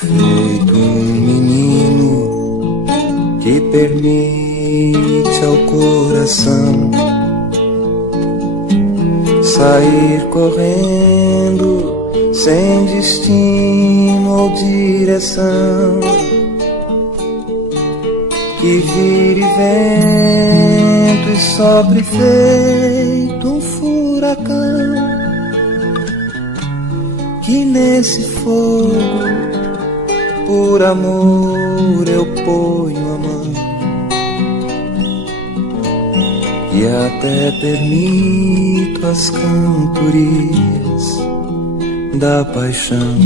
Feito um menino que permite ao coração sair correndo sem destino ou direção, que vire vento e sopre feito um furacão, que nesse fogo por amor eu ponho a mão, e até permito as cantorias da paixão.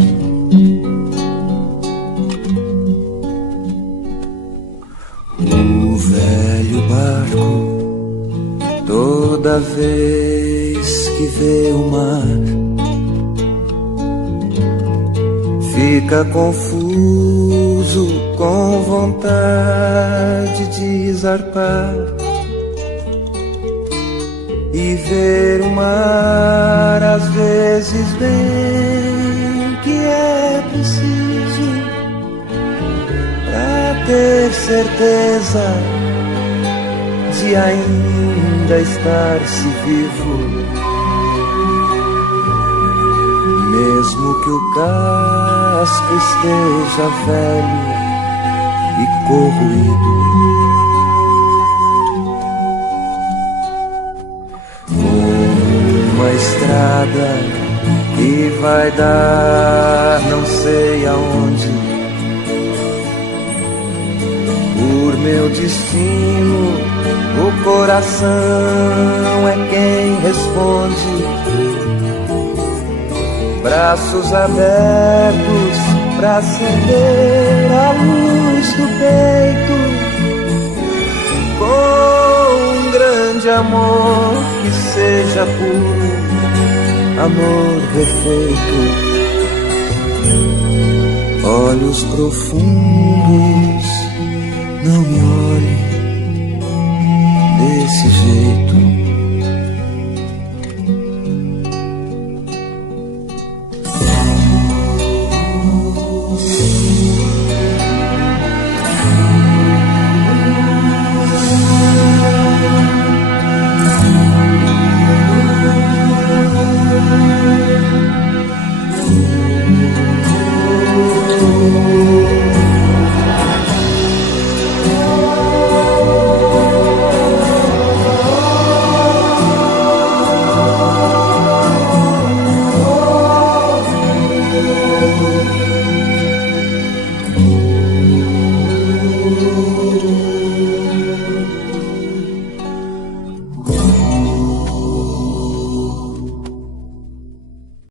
O velho barco, toda vez que vê o mar, fica confuso com vontade de zarpar e ver o mar às vezes bem que é preciso pra ter certeza de ainda estar-se vivo, mesmo que o casco esteja velho e corroído. Uma estrada que vai dar não sei aonde, por meu destino o coração é quem responde, braços abertos pra acender a luz do peito, com um grande amor que seja puro, amor refeito. Olhos profundos, não me olhe desse jeito.